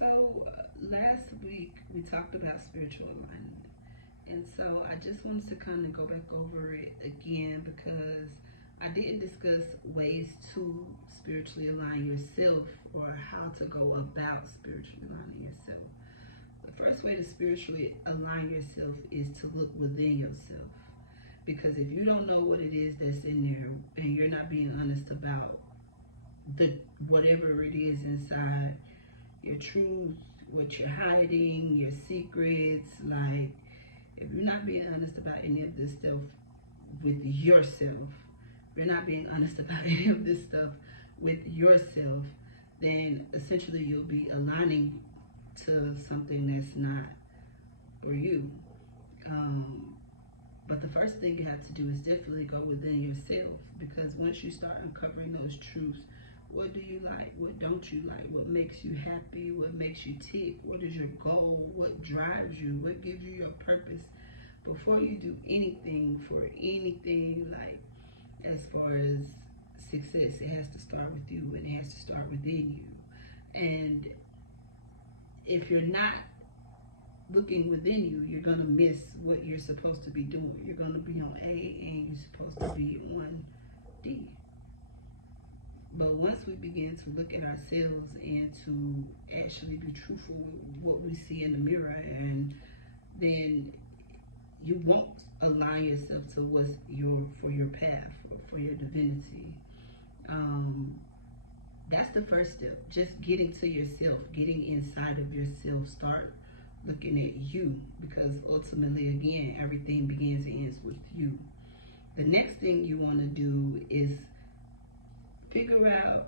So last week we talked about spiritual alignment, and so I just wanted to kind of go back over it again because I didn't discuss ways to spiritually align yourself or how to go about spiritually aligning yourself. The first way to spiritually align yourself is to look within yourself. Because if you don't know what it is that's in there and you're not being honest about the whatever it is inside, your truth, what you're hiding, your secrets, like if you're not being honest about any of this stuff with yourself, if you're not being honest about any of this stuff with yourself, then essentially you'll be aligning to something that's not for you. Um, but the first thing you have to do is definitely go within yourself, because once you start uncovering those truths, what do you like? What don't you like? What makes you happy? What makes you tick? What is your goal? What drives you? What gives you your purpose? Before you do anything for anything, like as far as success, it has to start with you and it has to start within you. And if you're not looking within you, you're gonna miss what you're supposed to be doing. You're gonna be on A and you're supposed to be on D. But once we begin to look at ourselves and to actually be truthful with what we see in the mirror, and then you won't align yourself to what's for your path or for your divinity. Um, that's the first step. Just getting to yourself, getting inside of yourself. Start looking at you, because ultimately, again, everything begins and ends with you. The next thing you want to do is figure out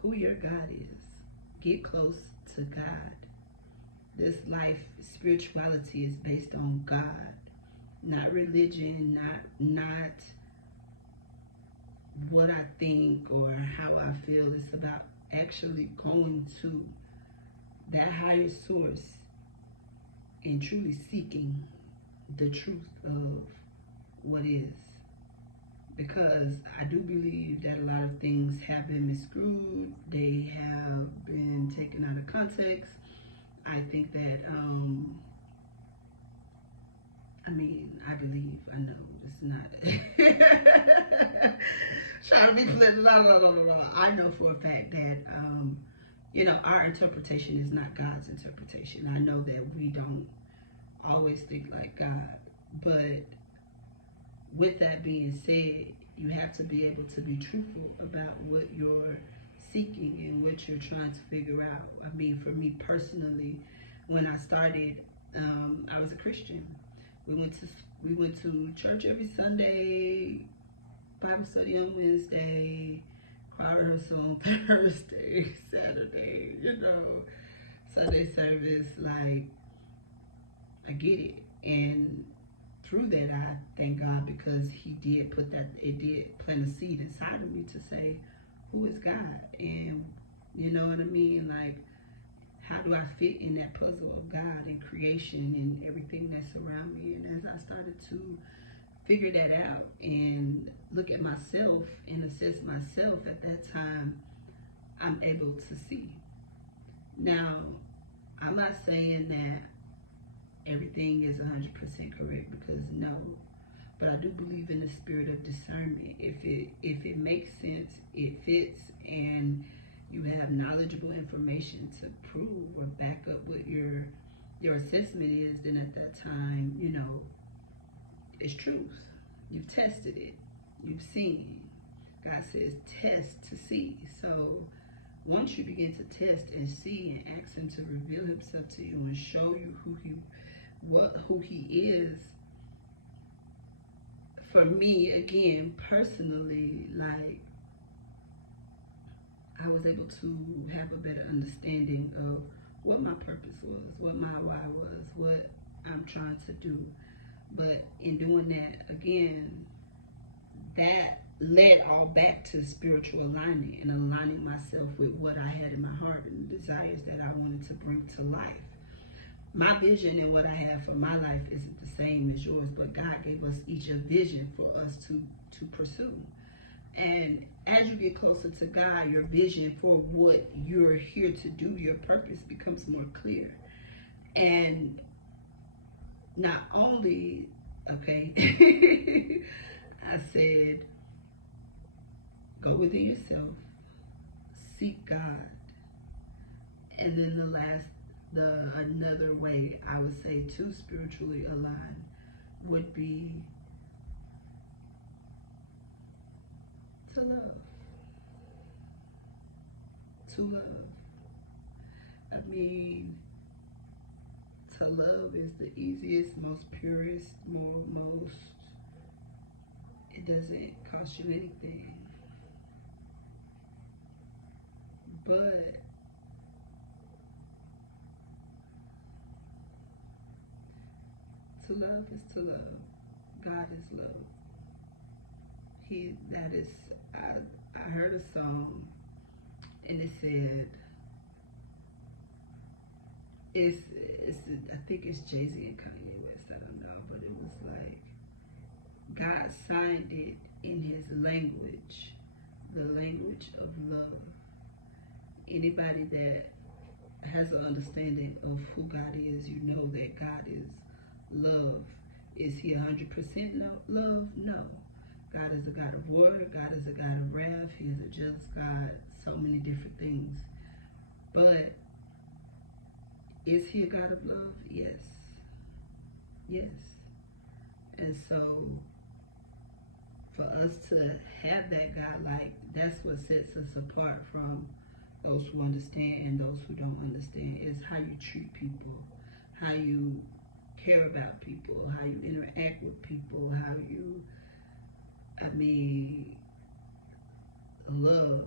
who your God is. Get close to God. This life, spirituality is based on God, not religion, not what I think or how I feel. It's about actually going to that higher source and truly seeking the truth of what is. Because I do believe that a lot of things have been misconstrued, they have been taken out of context. I think that, I know, it's not trying to be political, I know for a fact that, our interpretation is not God's interpretation. I know that we don't always think like God, but with that being said, you have to be able to be truthful about what you're seeking and what you're trying to figure out. I mean, for me personally, when I started, I was a Christian. We went to church every Sunday, Bible study on Wednesday, choir rehearsal on Thursday, Saturday, Sunday service. Like, I get it, and through that, I thank God, because He did put that, it did plant a seed inside of me to say, who is God? And you know what I mean? Like, how do I fit in that puzzle of God and creation and everything that's around me? And as I started to figure that out and look at myself and assess myself at that time, I'm able to see. Now, I'm not saying that everything is 100% correct, because no, but I do believe in the spirit of discernment. If it makes sense, it fits, and you have knowledgeable information to prove or back up what your assessment is, then at that time, it's truth. You've tested it. You've seen. God says test to see. So once you begin to test and see and ask Him to reveal Himself to you and show you who He is, for me, again, personally, like, I was able to have a better understanding of what my purpose was, what my why was, what I'm trying to do. But in doing that, again, that led all back to spiritual alignment and aligning myself with what I had in my heart and the desires that I wanted to bring to life. My vision and what I have for my life isn't the same as yours, but God gave us each a vision for us to pursue. And as you get closer to God, your vision for what you're here to do, your purpose becomes more clear. And not only, okay, I said, go within yourself, seek God. And then another way I would say to spiritually align would be to love. To love. I mean, to love is the easiest, most purest, most, it doesn't cost you anything. But to love is to love. God is love. I heard a song and it said, I think it's Jay-Z and Kanye West, I don't know, but it was like, God signed it in his language, the language of love. Anybody that has an understanding of who God is, you know that God is love. Is he 100% love? No. God is a God of war. God is a God of wrath. He is a jealous God. So many different things. But is he a God of love? Yes. Yes. And so for us to have that God, like, that's what sets us apart from those who understand and those who don't understand, is how you treat people, how you care about people, how you interact with people, how you, love.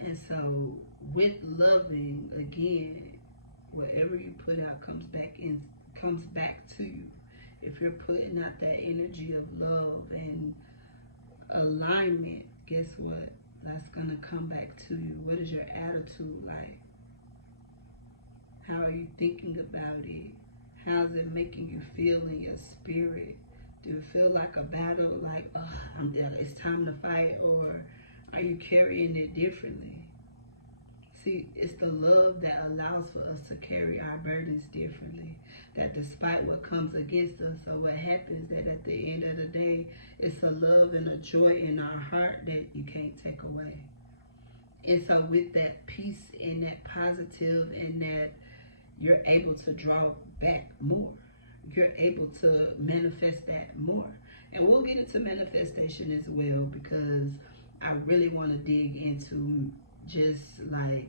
And so with loving, again, whatever you put out comes back to you. If you're putting out that energy of love and alignment, guess what? That's gonna come back to you. What is your attitude like? How are you thinking about it? How's it making you feel in your spirit? Do you feel like a battle, like, oh, it's time to fight, or are you carrying it differently? See, it's the love that allows for us to carry our burdens differently. That despite what comes against us or what happens, that at the end of the day, it's a love and a joy in our heart that you can't take away. And so with that peace and that positive and that, you're able to draw back more. You're able to manifest that more. And we'll get into manifestation as well, because I really want to dig into just like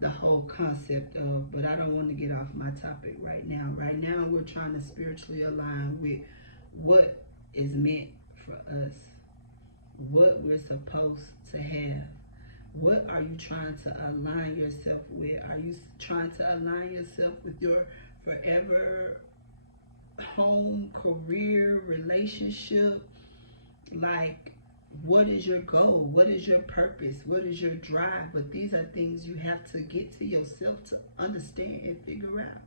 the whole concept of, but I don't want to get off my topic right now. Right now, we're trying to spiritually align with what is meant for us, what we're supposed to have. What are you trying to align yourself with? Are you trying to align yourself with your forever home, career, relationship? Like, what is your goal? What is your purpose? What is your drive? But these are things you have to get to yourself to understand and figure out.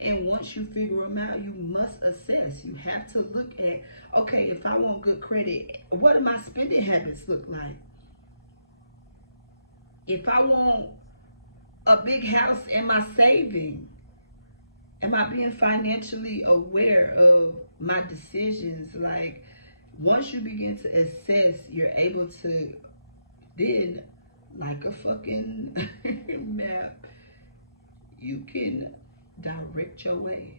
And once you figure them out, you must assess. You have to look at, okay, if I want good credit, what do my spending habits look like? If I want a big house, am I saving? Am I being financially aware of my decisions? Like, once you begin to assess, you're able to then, like a fucking map, you can direct your way.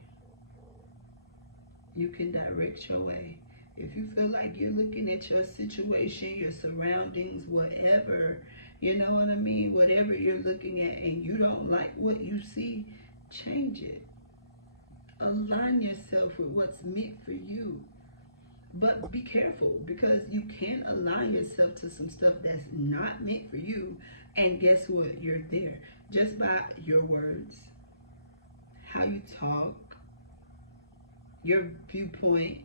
You can direct your way. If you feel like you're looking at your situation, your surroundings, whatever, you know what I mean? Whatever you're looking at and you don't like what you see, change it. Align yourself with what's meant for you. But be careful, because you can align yourself to some stuff that's not meant for you. And guess what? You're there. Just by your words, how you talk, your viewpoint,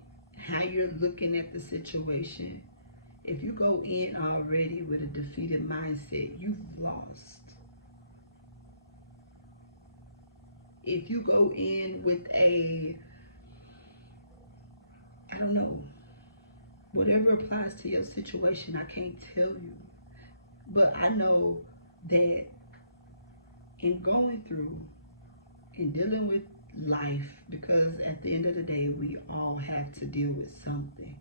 how you're looking at the situation. If you go in already with a defeated mindset, you've lost. If you go in with a, I don't know. Whatever applies to your situation, I can't tell you. But I know that in going through and dealing with life, because at the end of the day, we all have to deal with something.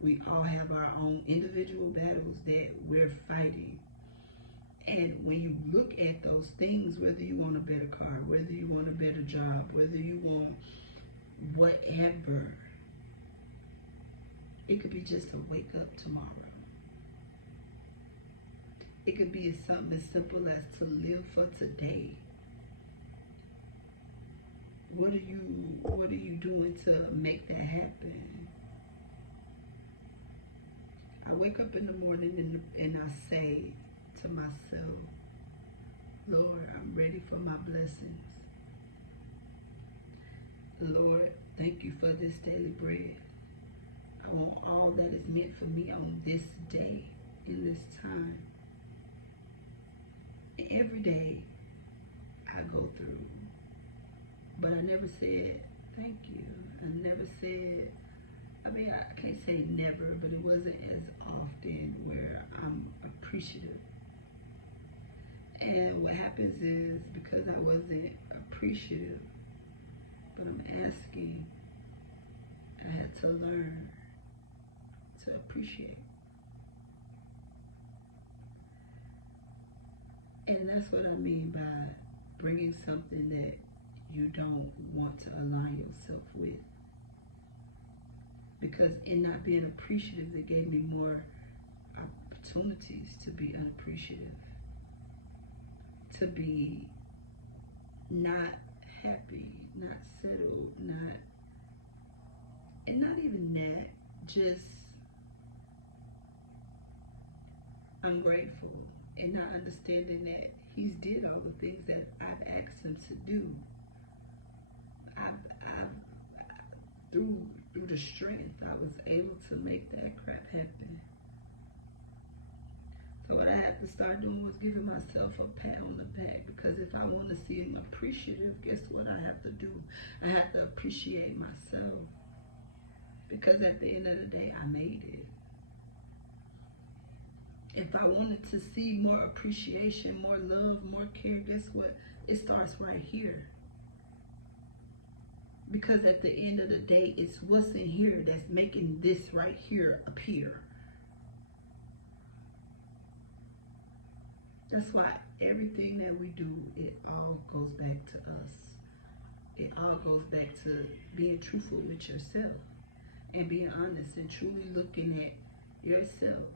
We all have our own individual battles that we're fighting. And when you look at those things, whether you want a better car, whether you want a better job, whether you want whatever, it could be just a wake up tomorrow. It could be something as simple as to live for today. What are you doing to make that happen? I wake up in the morning and I say to myself, Lord, I'm ready for my blessings. Lord, thank you for this daily bread. I want all that is meant for me on this day, in this time. And every day I go through. But I never said thank you. I never said, I can't say never, but it wasn't as often where I'm appreciative. And what happens is, because I wasn't appreciative, but I'm asking, I had to learn to appreciate. And that's what I mean by bringing something that you don't want to align yourself with. Because in not being appreciative, it gave me more opportunities to be unappreciative, to be not happy, not settled, and not even that, just ungrateful and not understanding that he's did all the things that I've asked him to do. Through the strength, I was able to make that crap happen. So what I had to start doing was giving myself a pat on the back, because if I want to see him appreciative, guess what I have to do? I have to appreciate myself. Because at the end of the day, I made it. If I wanted to see more appreciation, more love, more care, guess what? It starts right here. Because at the end of the day, it's what's in here that's making this right here appear. That's why everything that we do, it all goes back to us. It all goes back to being truthful with yourself and being honest and truly looking at yourself.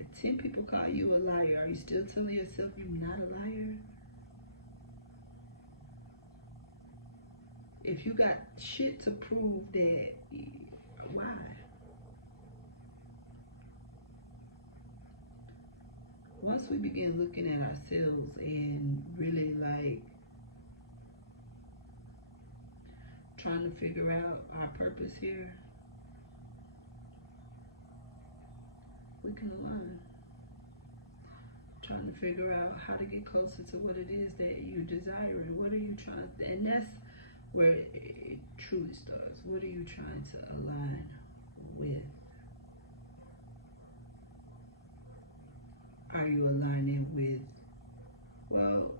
If 10 people call you a liar, are you still telling yourself you're not a liar? If you got shit to prove that, why? Once we begin looking at ourselves and really like trying to figure out our purpose here, we can align. Trying to figure out how to get closer to what it is that you desire and what are you trying to, and that's where it truly starts. What are you trying to align with? Are you aligning with, well,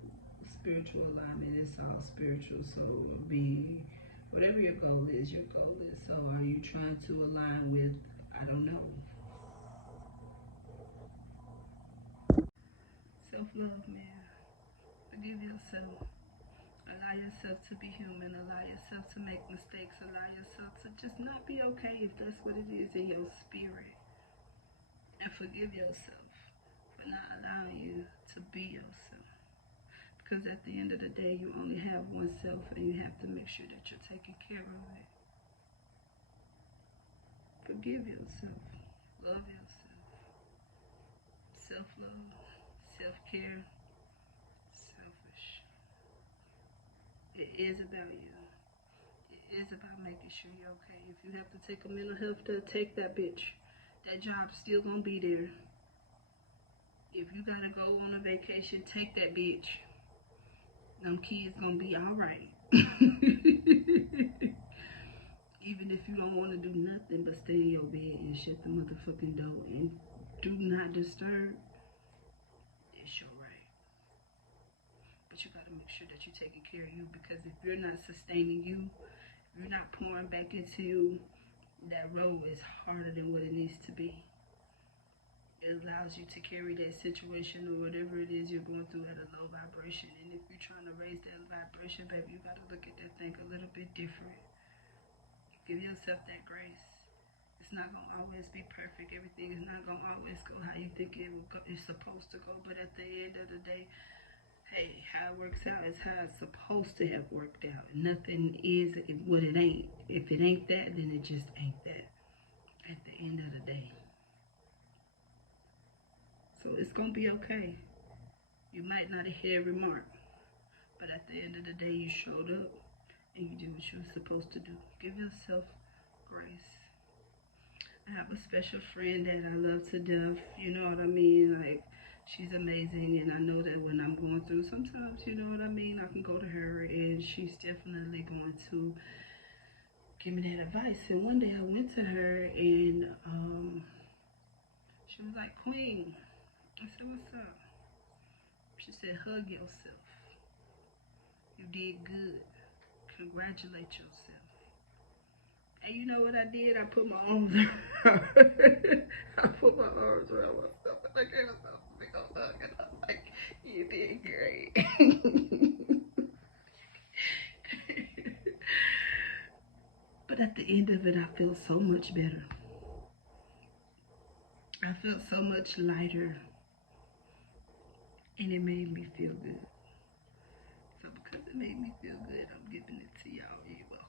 spiritual alignment is all spiritual, so whatever your goal is, your goal is. So are you trying to align with, I don't know, self-love, man. Forgive yourself. Allow yourself to be human. Allow yourself to make mistakes. Allow yourself to just not be okay if that's what it is in your spirit. And forgive yourself for not allowing you to be yourself. Because at the end of the day, you only have one self, and you have to make sure that you're taking care of it. Forgive yourself. Love yourself. Self-love. Self-care. Selfish. It is about you. It is about making sure you're okay. If you have to take a mental health test, take that bitch. That job's still gonna be there. If you gotta go on a vacation, take that bitch. Them kids gonna be alright. Even if you don't want to do nothing but stay in your bed and shut the motherfucking door and do not disturb, it's your right. But you gotta make sure that you're taking care of you, because if you're not sustaining you, if you're not pouring back into you, that road is harder than what it needs to be. It allows you to carry that situation or whatever it is you're going through at a low vibration. And if you're trying to raise that vibration, baby, you gotta look at that thing a little bit different. Give yourself that grace. It's not gonna always be perfect. Everything is not gonna always go how you think it's supposed to go. But at the end of the day, hey, how it works out is how it's supposed to have worked out. Nothing is what it ain't. If it ain't that, then it just ain't that. At the end of the day. So it's gonna be okay. You might not have hit every mark, but at the end of the day, you showed up and you did what you were supposed to do. Give yourself grace. I have a special friend that I love to death. You know what I mean? Like, she's amazing, and I know that when I'm going through, sometimes, you know what I mean, I can go to her, and she's definitely going to give me that advice. And one day I went to her, and she was like, "Queen," I said, "What's up?" She said, "Hug yourself. You did good. Congratulate yourself." And you know what I did? I put my arms around her. I put my arms around myself, and I gave myself a big old hug, and I'm like, "You did great." But at the end of it, I feel so much better. I felt so much lighter, and it made me feel good. So because it made me feel good, I'm giving it to y'all. You're welcome.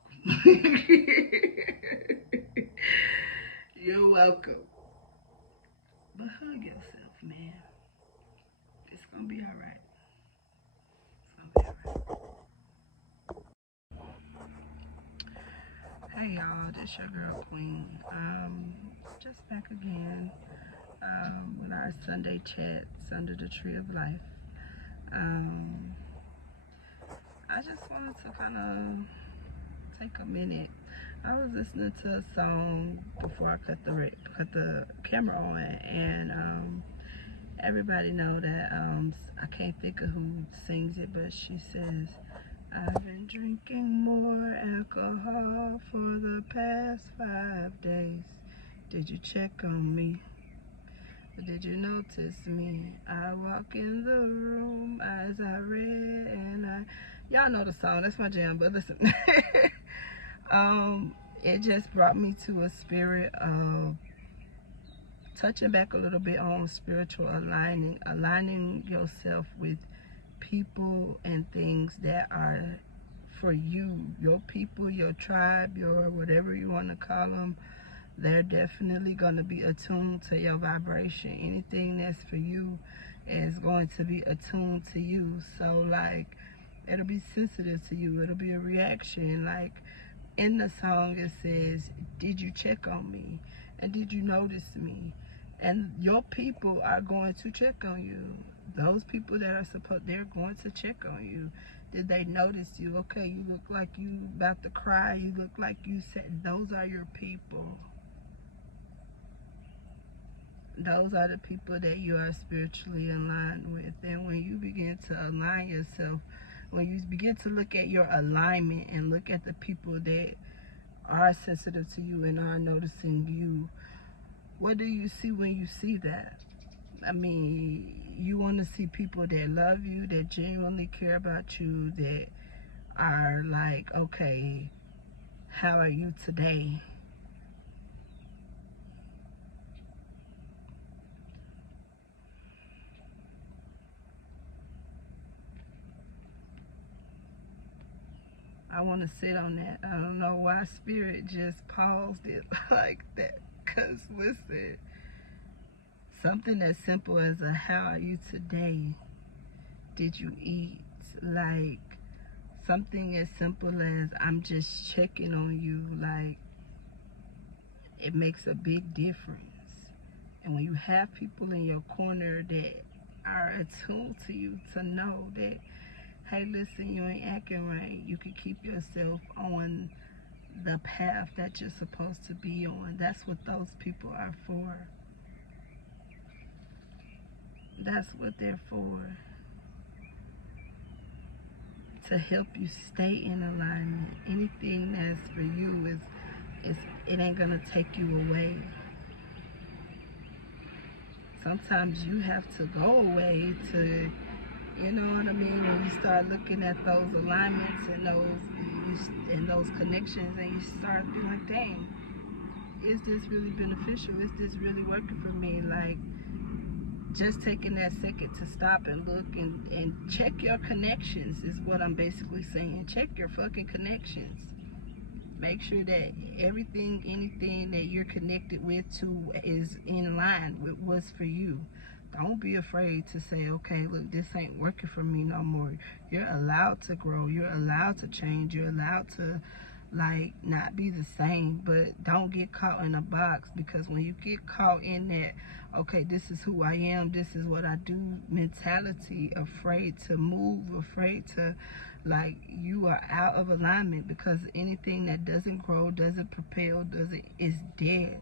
You're welcome. But hug yourself, man. It's gonna be alright. It's gonna be alright. Hey y'all, this your girl Queen. Just back again with our Sunday chats under the tree of life. I just wanted to kind of take a minute. I was listening to a song before I cut the camera on, and everybody know that I can't think of who sings it, but she says, "I've been drinking more alcohol for the past 5 days. Did you check on me? Did you notice me? I walk in the room, eyes I red, and y'all know the song, that's my jam, but listen." It just brought me to a spirit of touching back a little bit on spiritual aligning yourself with people and things that are for you, your people, your tribe, your whatever you want to call them. They're definitely going to be attuned to your vibration. Anything that's for you is going to be attuned to you. So like, it'll be sensitive to you. It'll be a reaction. Like in the song it says, "Did you check on me? And did you notice me?" And your people are going to check on you. Those people that are they're going to check on you. Did they notice you? Okay, you look like you about to cry. You look like you said. Those are your people. Those are the people that you are spiritually aligned with. And when you begin to align yourself, when you begin to look at your alignment and look at the people that are sensitive to you and are noticing you, what do you see when you see that? I mean, you want to see people that love you, that genuinely care about you, that are like, okay, how are you today? I want to sit on that. I don't know why Spirit just paused it like that. Because listen, something as simple as a "how are you today?" Did you eat? Like something as simple as "I'm just checking on you." Like, it makes a big difference. And when you have people in your corner that are attuned to you, to know that, hey, listen, you ain't acting right, you can keep yourself on the path that you're supposed to be on. That's what those people are for. That's what they're for. To help you stay in alignment. Anything that's for you it ain't gonna take you away. Sometimes you have to go away to, you know what I mean, when you start looking at those alignments and those connections, and you start being like, dang, is this really beneficial? Is this really working for me? Like, just taking that second to stop and look and check your connections is what I'm basically saying. Check your fucking connections. Make sure that anything that you're connected with to is in line with what's for you. Don't be afraid to say, okay, look, this ain't working for me no more. You're allowed to grow. You're allowed to change. You're allowed to, like, not be the same, but don't get caught in a box, because when you get caught in that, okay, this is who I am, this is what I do mentality, afraid to move, afraid to, like, you are out of alignment, because anything that doesn't grow, doesn't propel, is dead.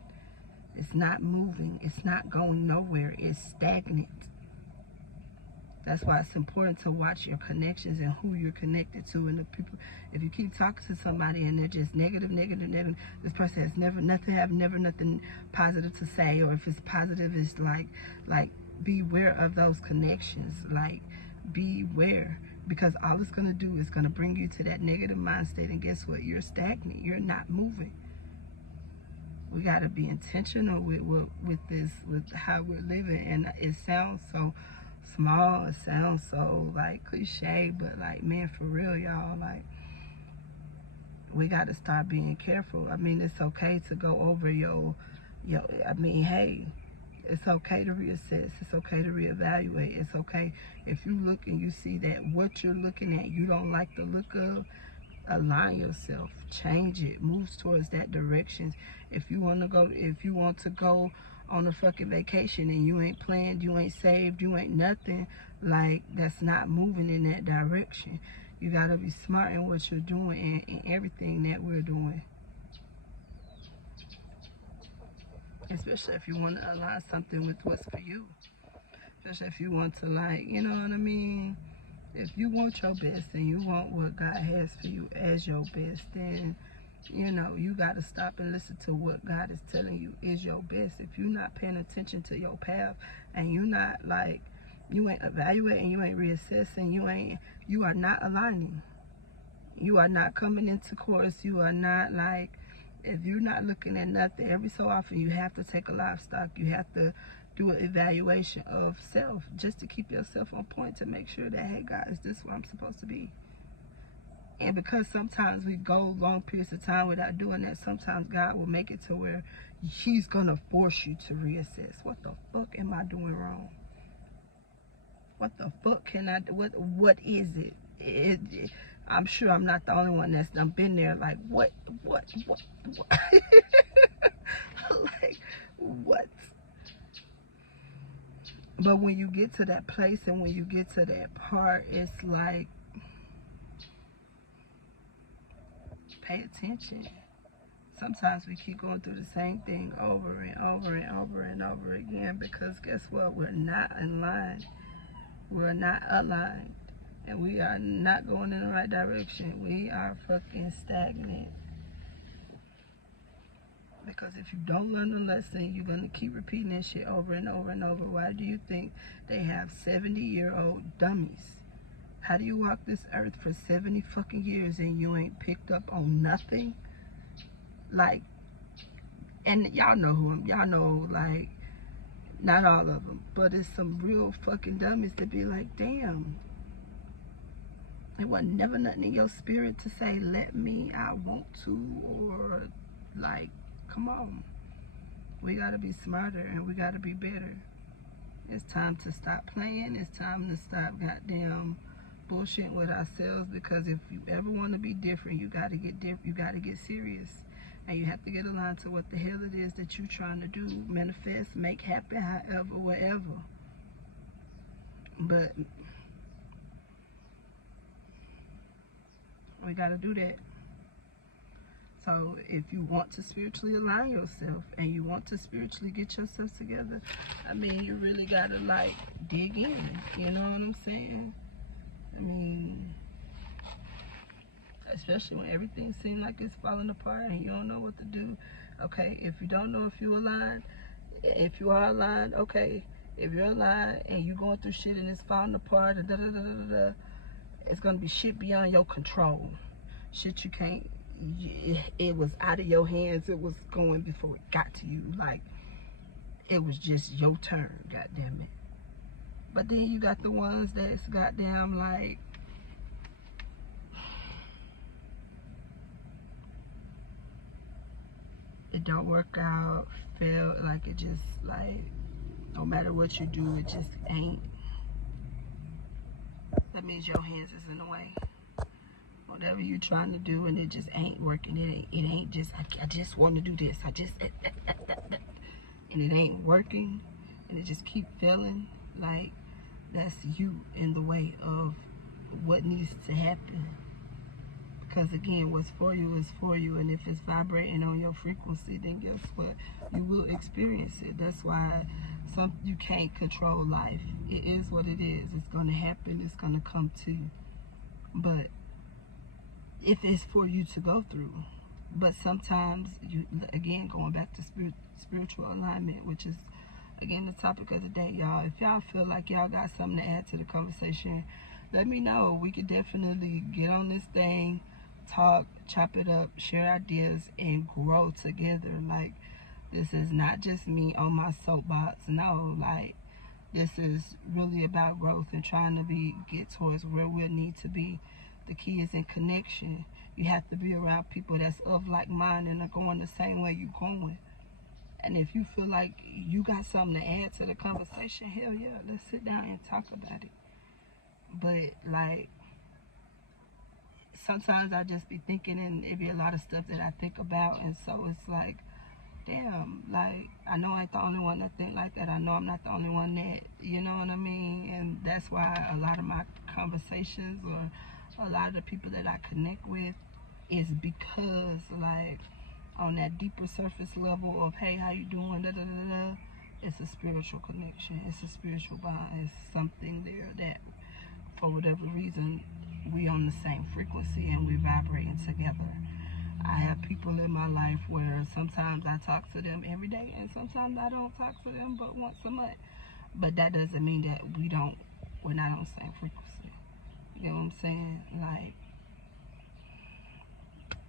It's not moving. It's not going nowhere. It's stagnant. That's why it's important to watch your connections and who you're connected to, and the people. If you keep talking to somebody and they're just negative, this person has never nothing positive to say, or if it's positive, it's like beware of those connections. Like, beware, because all it's gonna do is gonna bring you to that negative mind state, and guess what? You're stagnant. You're not moving. We gotta be intentional with this, with how we're living, and it sounds so small, it sounds so like cliche, but like, man, for real, y'all, like, we got to start being careful. I mean, it's okay to go over I mean, hey, it's okay to reassess. It's okay to reevaluate. It's okay if you look and you see that what you're looking at, you don't like the look of, align yourself, change it, move towards that direction. If you want to go on a fucking vacation and you ain't planned, you ain't saved, you ain't nothing, like, that's not moving in that direction. You gotta be smart in what you're doing and everything that we're doing. Especially if you want to align something with what's for you. Especially if you want to, like, you know what I mean? If you want your best and you want what God has for you as your best, then, you know, you got to stop and listen to what God is telling you is your best. If you're not paying attention to your path, and you're not, like, you ain't evaluating, you ain't reassessing, you are not aligning. You are not coming into course. You are not, like, if you're not looking at nothing, every so often you have to take a live stock. You have to do an evaluation of self, just to keep yourself on point, to make sure that, hey, God, is this where I'm supposed to be? And because sometimes we go long periods of time without doing that, sometimes God will make it to where He's gonna force you to reassess. What the fuck am I doing wrong? What the fuck can I do? What is it? I'm sure I'm not the only one that's done been there. Like, what? Like, what? But when you get to that place and when you get to that part, it's like, pay attention. Sometimes we keep going through the same thing over and over and over and over again, because guess what? We're not in line. We're not aligned. And we are not going in the right direction. We are fucking stagnant. Because if you don't learn the lesson, you're going to keep repeating this shit over and over and over. Why do you think they have 70-year-old dummies? How do you walk this earth for 70 fucking years and you ain't picked up on nothing? Like, and y'all know y'all know, like, not all of them, but it's some real fucking dummies to be like, damn, it wasn't never nothing in your spirit to say, let me, I want to, or, like, come on. We gotta be smarter and we gotta be better. It's time to stop playing. It's time to stop goddamn bullshitting with ourselves, because if you ever want to be different, you gotta get different. You gotta get serious, and you have to get aligned to what the hell it is that you're trying to do, manifest, make happen, however, whatever. But we gotta do that. So if you want to spiritually align yourself and you want to spiritually get yourself together, I mean, you really gotta like dig in, you know what I'm saying? I mean, especially when everything seems like it's falling apart and you don't know what to do. Okay, if you don't know if you aligned, if you are aligned, okay, if you're aligned and you're going through shit and it's falling apart, it's gonna be shit beyond your control. Shit you can't, it was out of your hands. It was going before it got to you. Like, it was just your turn, goddamn it. But then you got the ones that's goddamn like, it don't work out, feel like it just like, no matter what you do, it just ain't. That means your hands is in the way. Whatever you're trying to do and it just ain't working. It ain't just, I just want to do this. I just, and it ain't working. And it just keep feeling like that's you in the way of what needs to happen. Because again, what's for you is for you. And if it's vibrating on your frequency, then guess what? You will experience it. That's why you can't control life. It is what it is. It's going to happen. It's going to come to you. But if it's for you to go through. But sometimes, you, again, going back to spiritual alignment, which is, again, the topic of the day, y'all. If y'all feel like y'all got something to add to the conversation, let me know. We could definitely get on this thing, talk, chop it up, share ideas, and grow together. Like, this is not just me on my soapbox. No, like, this is really about growth and trying to get towards where we need to be. The key is in connection. You have to be around people that's of like mind and are going the same way you're going. And if you feel like you got something to add to the conversation, hell yeah, let's sit down and talk about it. But like, sometimes I just be thinking, and it be a lot of stuff that I think about, and so it's like, damn, like, I know I ain't the only one that think like that. I know I'm not the only one that, you know what I mean? And that's why a lot of my conversations or a lot of the people that I connect with is because, like, on that deeper surface level of, hey, how you doing, it's a spiritual connection. It's a spiritual bond. It's something there that, for whatever reason, we on the same frequency and we vibrating together. I have people in my life where sometimes I talk to them every day and sometimes I don't talk to them but once a month. But that doesn't mean that we're not on the same frequency. You know what I'm saying? Like,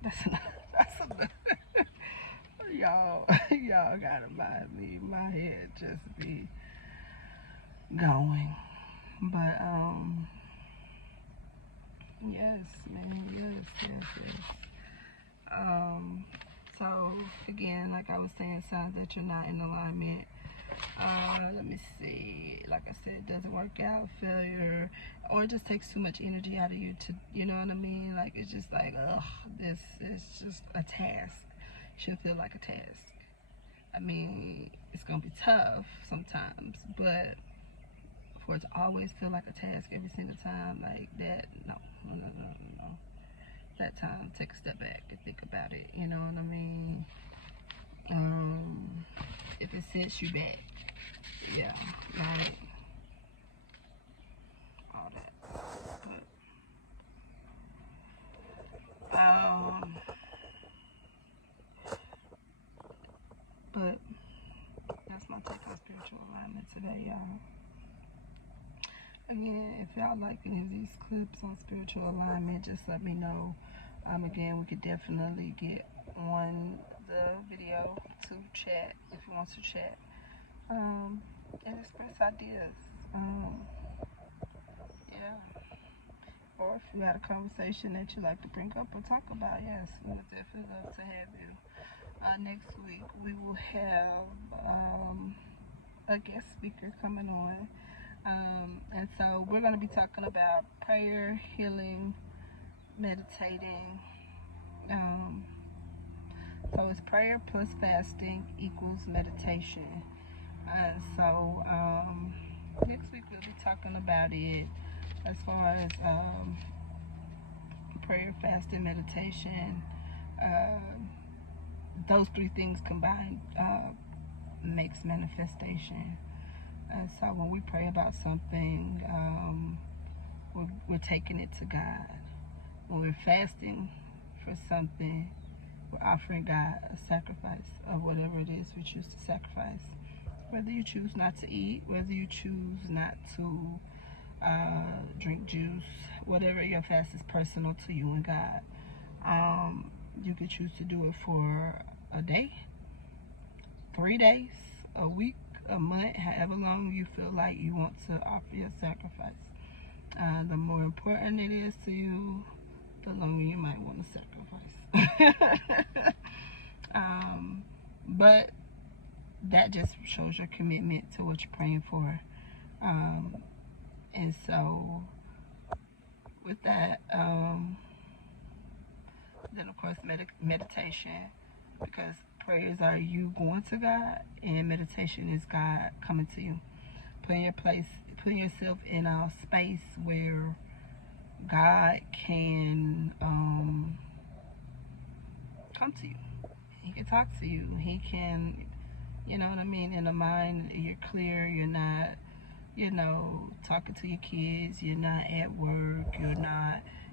that's y'all gotta mind me. My head just be going. But yes, man, yes. So again, like I was saying, signs that you're not in alignment. Let me see. Like I said, it doesn't work out, failure, or it just takes too much energy out of you to, you know what I mean? Like, it's just like, ugh, this is just a task. It shouldn't feel like a task. I mean, it's gonna be tough sometimes, but for it to always feel like a task every single time, like that, no. That time, take a step back and think about it, you know what I mean? If it sets you back, yeah, like, all that. But that's my take on spiritual alignment today, y'all. Again, if y'all like any of these clips on spiritual alignment, just let me know. Again, we could definitely get on the video to chat if you want to chat, and express ideas. Yeah. Or if you had a conversation that you like to bring up or talk about, yes, we would definitely love to have you. Next week we will have a guest speaker coming on. And so we're going to be talking about prayer, healing, meditating. So it's prayer plus fasting equals meditation. So next week we'll be talking about it as far as prayer, fasting, meditation, Uh, those three things combined makes manifestation. And so when we pray about something, we're taking it to God. When we're fasting for something, we're offering God a sacrifice of whatever it is we choose to sacrifice. Whether you choose not to eat, whether you choose not to drink juice, whatever your fast is personal to you and God. You could choose to do it for a day, 3 days, a week, a month, however long you feel like you want to offer your sacrifice. The more important it is to you, the longer you might want to sacrifice. But that just shows your commitment to what you're praying for. And so with that, then of course meditation, because prayers are you going to God, and meditation is God coming to you. Putting yourself in a space where God can come to you. He can talk to you. He can, you know what I mean, in the mind, you're clear, you're not, talking to your kids, you're not at work,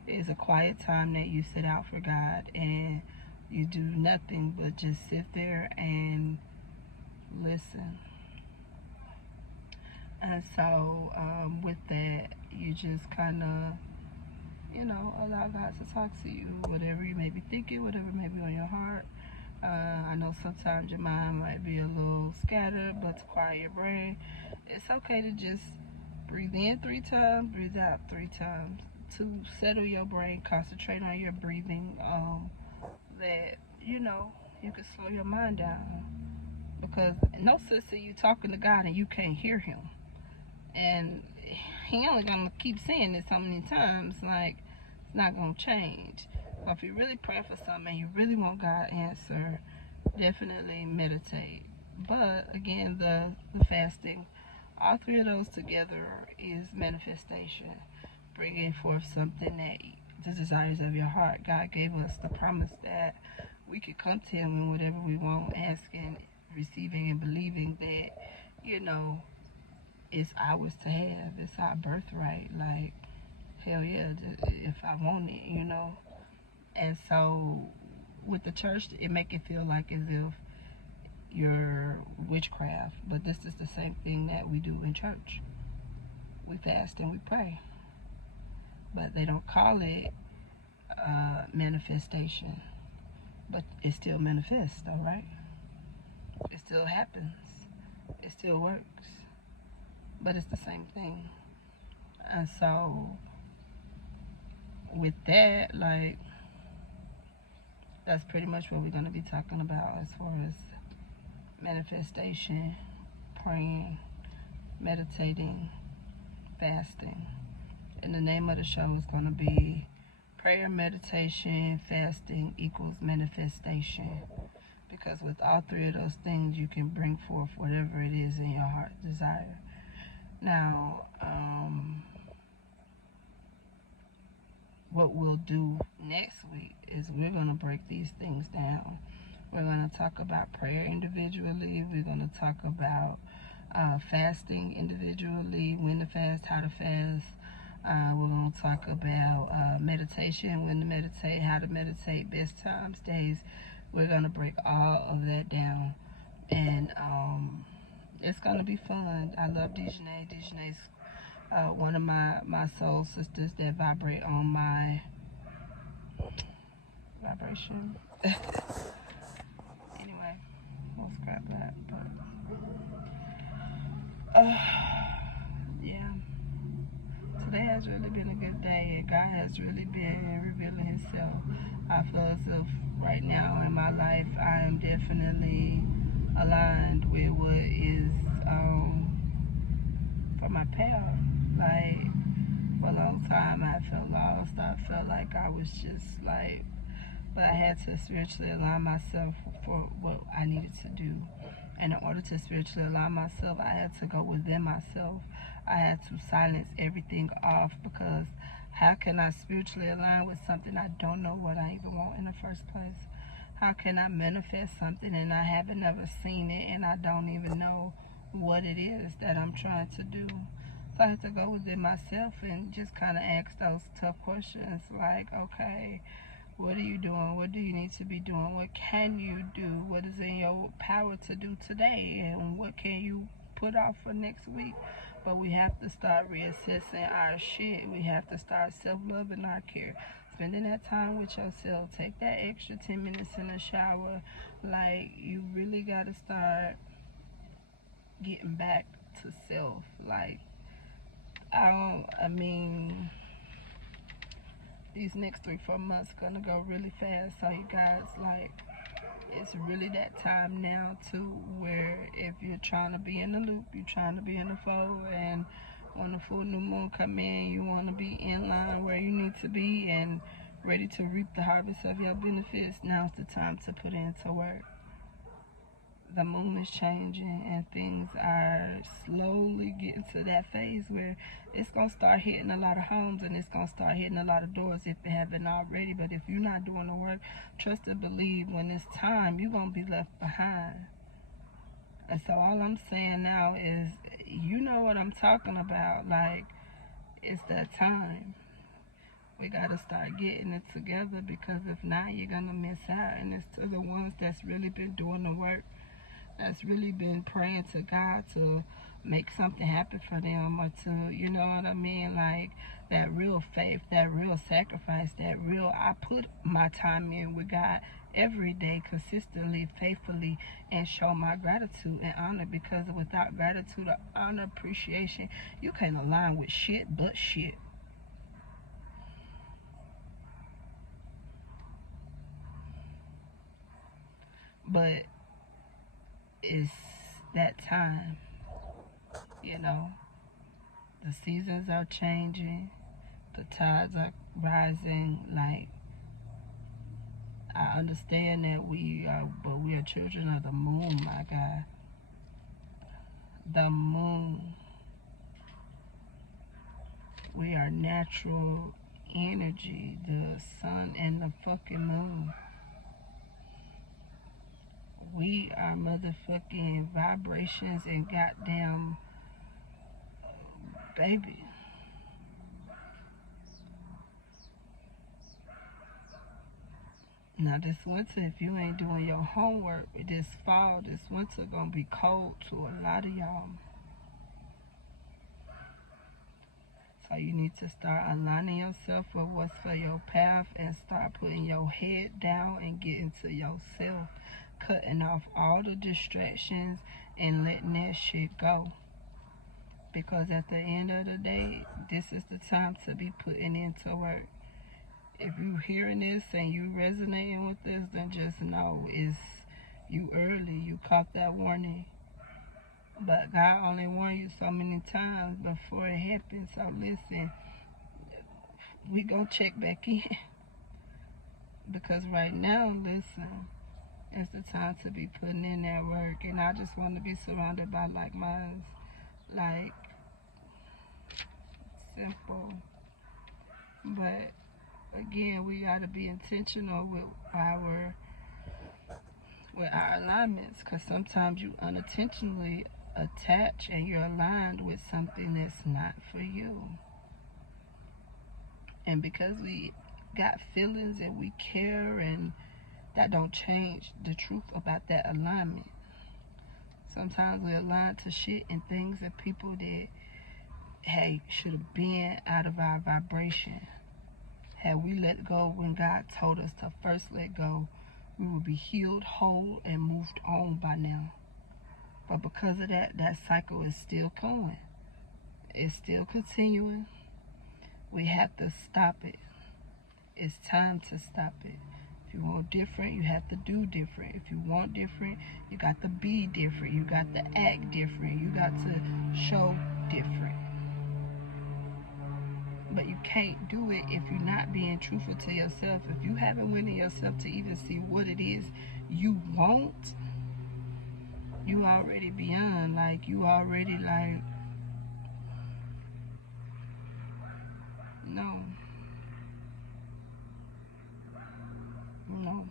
it's a quiet time that you sit out for God, and you do nothing but just sit there and listen. And so with that, you just kind of, allow God to talk to you, whatever you may be thinking, whatever may be on your heart. I know sometimes your mind might be a little scattered, but to quiet your brain, it's okay to just breathe in 3 times, breathe out 3 times. To settle your brain, concentrate on your breathing, that, you can slow your mind down. Because no sense in you talking to God and you can't hear him. And he only gonna keep saying this so many times, like, it's not gonna change. So if you really pray for something and you really want God to answer, definitely meditate. But again, the fasting, all three of those together is manifestation, bringing forth something that the desires of your heart. God gave us the promise that we could come to him in whatever we want, asking, receiving, and believing that, it's ours to have. It's our birthright. Like, hell yeah, if I want it. And so with the church, it make it feel like as if you're witchcraft, but this is the same thing that we do in church. We fast and we pray, but they don't call it manifestation, but it still manifests, all right? It still happens. It still works, but it's the same thing. And so with that, like, that's pretty much what we're going to be talking about as far as manifestation, praying, meditating, fasting. And the name of the show is going to be Prayer, Meditation, Fasting equals Manifestation. Because with all three of those things, you can bring forth whatever it is in your heart desire. Now, what we'll do next week is we're going to break these things down. We're going to talk about prayer individually. We're going to talk about fasting individually, when to fast, how to fast. We're going to talk about meditation, when to meditate, how to meditate, best times, days. We're going to break all of that down. And it's going to be fun. I love Dejanay. Dejanay's one of my soul sisters that vibrate on my vibration. Anyway, we'll scrap that. But yeah, today has really been a good day. God has really been revealing himself. I feel as if right now in my life I am definitely aligned with what is for my path. Like, for a long time I felt lost. I felt like I was just like, but I had to spiritually align myself for what I needed to do. And in order to spiritually align myself, I had to go within myself. I had to silence everything off, because how can I spiritually align with something I don't know what I even want in the first place? How can I manifest something and I haven't ever seen it and I don't even know what it is that I'm trying to do? So I have to go within myself and just kind of ask those tough questions like, okay, what are you doing? What do you need to be doing? What can you do? What is in your power to do today? And what can you put off for next week? But we have to start reassessing our shit. We have to start self-loving our care. Spending that time with yourself. Take that extra 10 minutes in the shower. Like, you really got to start getting back to self. Like, I mean, these next 3-4 months gonna go really fast. So you guys, like, it's really that time now too, where if you're trying to be in the loop, you're trying to be in the flow, and when the full new moon come in, you want to be in line where you need to be and ready to reap the harvest of your benefits. Now's the time to put into work. The moon is changing and things are slowly getting to that phase where it's going to start hitting a lot of homes and it's going to start hitting a lot of doors if it haven't already. But if you're not doing the work, trust and believe when it's time, you're going to be left behind. And so all I'm saying now is, you know what I'm talking about. Like, it's that time. We got to start getting it together, because if not, you're going to miss out. And it's to the ones that's really been doing the work, that's really been praying to God to make something happen for them, or to, you know what I mean, like that real faith, that real sacrifice, that real, I put my time in with God every day, consistently, faithfully, and show my gratitude and honor, because without gratitude or honor, appreciation, you can't align with shit but shit. But it's that time, you know. The seasons are changing, the tides are rising. Like, I understand that we are children of the moon, my God. The moon. We are natural energy, the sun and the fucking moon. We are motherfucking vibrations and goddamn baby. Now this winter, if you ain't doing your homework, this fall, this winter gonna be cold to a lot of y'all. So you need to start aligning yourself with what's for your path and start putting your head down and getting to yourself. Cutting off all the distractions and letting that shit go. Because at the end of the day, this is the time to be putting into work. If you hearing this and you resonating with this, then just know it's you early. You caught that warning. But God only warned you so many times before it happens. So listen, we gonna check back in. Because right now, listen, it's the time to be putting in that work. And I just want to be surrounded by like minds. Like, simple. But again, we gotta be intentional with our alignments, because sometimes you unintentionally attach and you're aligned with something that's not for you. And because we got feelings and we care, and that don't change the truth about that alignment. Sometimes we align to shit and things and people that, hey, should have been out of our vibration. Had we let go when God told us to first let go, we would be healed, whole, and moved on by now. But because of that, that cycle is still going. It's still continuing. We have to stop it. It's time to stop it. If you want different, you have to do different. If you want different, you got to be different. You got to act different. You got to show different. But you can't do it if you're not being truthful to yourself. If you haven't went in yourself to even see what it is you want, you already beyond. Like, you already like, no. No.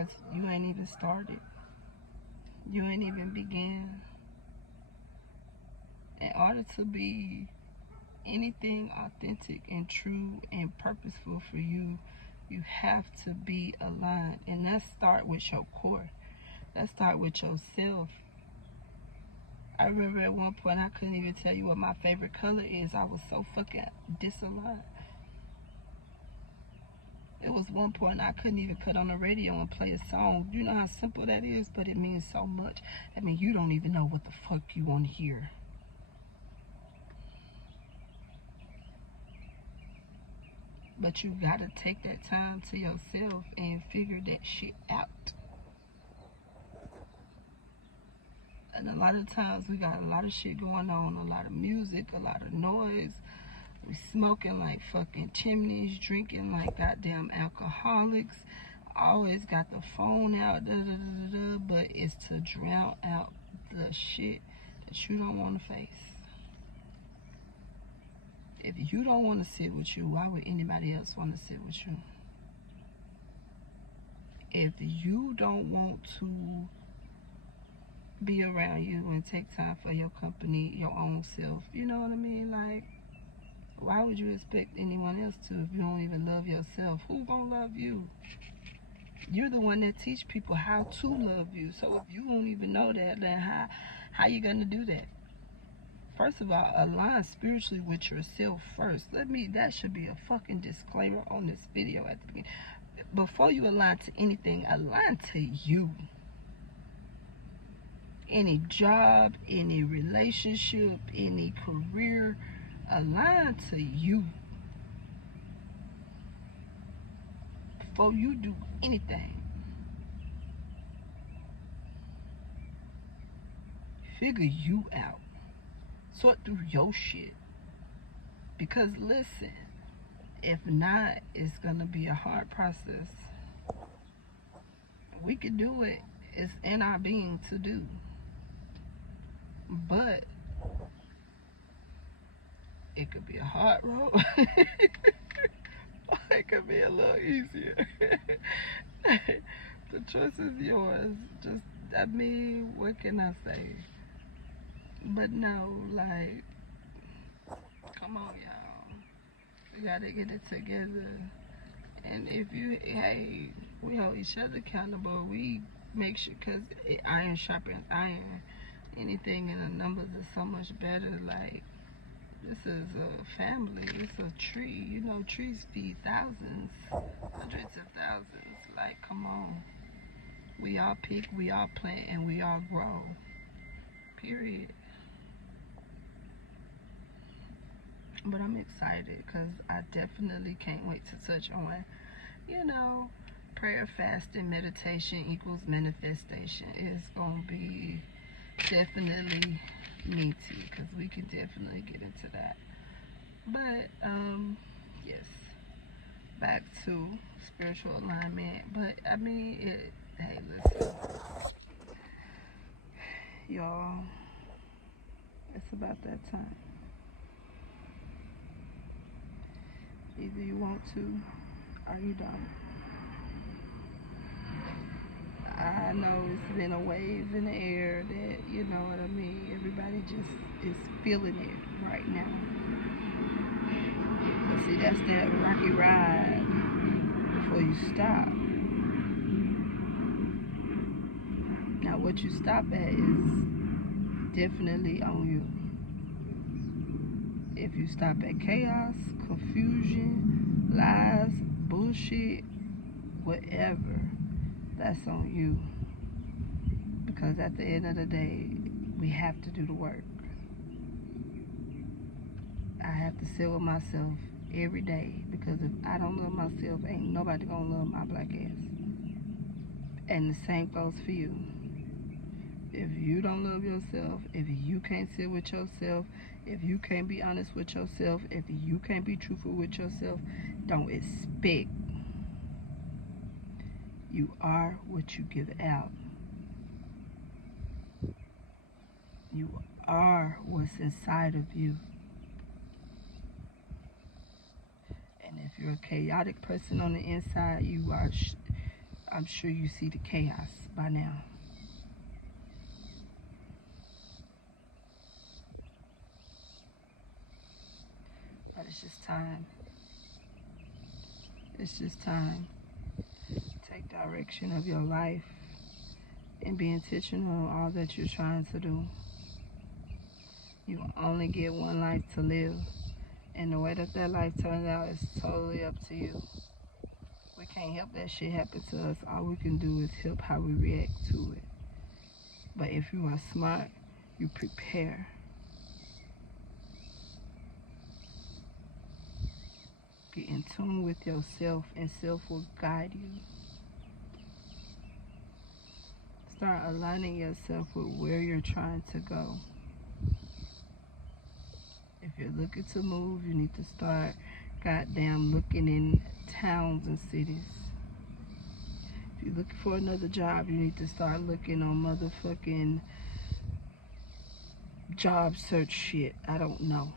because you ain't even started. You ain't even began. In order to be anything authentic and true and purposeful for you, you have to be aligned. And that start with your core. That start with yourself. I remember at one point I couldn't even tell you what my favorite color is. I was so fucking disaligned. It was one point I couldn't even cut on the radio and play a song. You know how simple that is, but it means so much. I mean, you don't even know what the fuck you want to hear. But you gotta take that time to yourself and figure that shit out. And a lot of times we got a lot of shit going on, a lot of music, a lot of noise. We smoking like fucking chimneys, drinking like goddamn alcoholics. Always got the phone out, but it's to drown out the shit that you don't want to face. If you don't want to sit with you, why would anybody else want to sit with you? If you don't want to be around you and take time for your company, your own self, you know what I mean? Like, why would you expect anyone else to if you don't even love yourself? Who gonna love you? You're the one that teach people how to love you. So if you don't even know that, then how you gonna do that? First of all, align spiritually with yourself first. That should be a fucking disclaimer on this video at the beginning. Before you align to anything, align to you. Any job, any relationship, any career, align to you. Before you do anything, figure you out. Sort through your shit. Because listen, if not, it's gonna be a hard process. We can do it. It's in our being to do. But it could be a hard road. It could be a little easier. The choice is yours. What can I say? But no, like, come on, y'all. We gotta get it together. And if we hold each other accountable. We make sure, because iron sharpens iron. Anything in the numbers is so much better. Like, this is a family. It's a tree. You know, trees feed thousands, hundreds of thousands. Like, come on. We all pick, we all plant, and we all grow. Period. But I'm excited because I definitely can't wait to touch on, prayer, fasting, meditation equals manifestation. It's going to be definitely meaty because we can definitely get into that. But, yes, back to spiritual alignment. But, hey, listen, y'all, it's about that time. Either you want to or you don't. I know it's been a wave in the air that, you know what I mean, everybody just is feeling it right now. But see, that's that rocky ride before you stop. Now, what you stop at is definitely on you. If you stop at chaos, confusion, lies, bullshit, whatever, that's on you. Because at the end of the day, we have to do the work. I have to sit with myself every day, because if I don't love myself, ain't nobody gonna love my black ass. And the same goes for you. If you don't love yourself, if you can't sit with yourself, if you can't be honest with yourself, if you can't be truthful with yourself, don't expect. You are what you give out. You are what's inside of you. And if you're a chaotic person on the inside, you are I'm sure you see the chaos by now. But it's just time. It's just time. Take direction of your life and be intentional on all that you're trying to do. You only get one life to live, and the way that life turns out is totally up to you. We can't help that shit happen to us. All we can do is help how we react to it. But if you are smart, you prepare. Be in tune with yourself, and self will guide you. Start aligning yourself with where you're trying to go. If you're looking to move, you need to start goddamn looking in towns and cities. If you're looking for another job, you need to start looking on motherfucking job search shit. I don't know.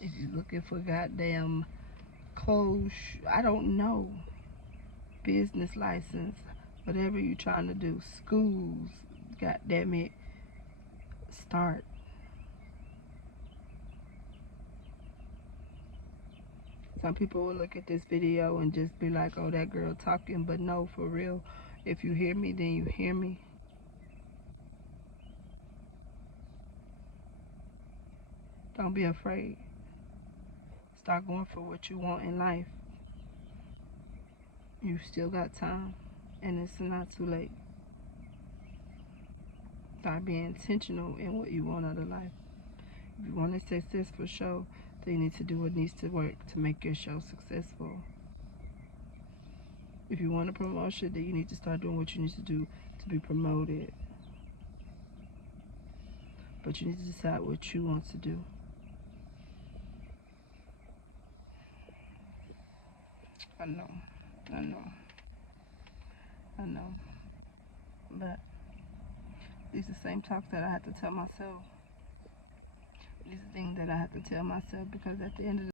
If you're looking for goddamn clothes, I don't know. Business license, whatever you're trying to do. Schools, goddamn it, start. Some people will look at this video and just be like, oh, that girl talking. But no, for real, if you hear me, then you hear me. Don't be afraid. Start going for what you want in life. You still got time, and it's not too late. Start being intentional in what you want out of life. If you want a successful show, then you need to do what needs to work to make your show successful. If you want a promotion, then you need to start doing what you need to do to be promoted. But you need to decide what you want to do. I know. But these are the same talks that I have to tell myself. These are things that I have to tell myself, because at the end of the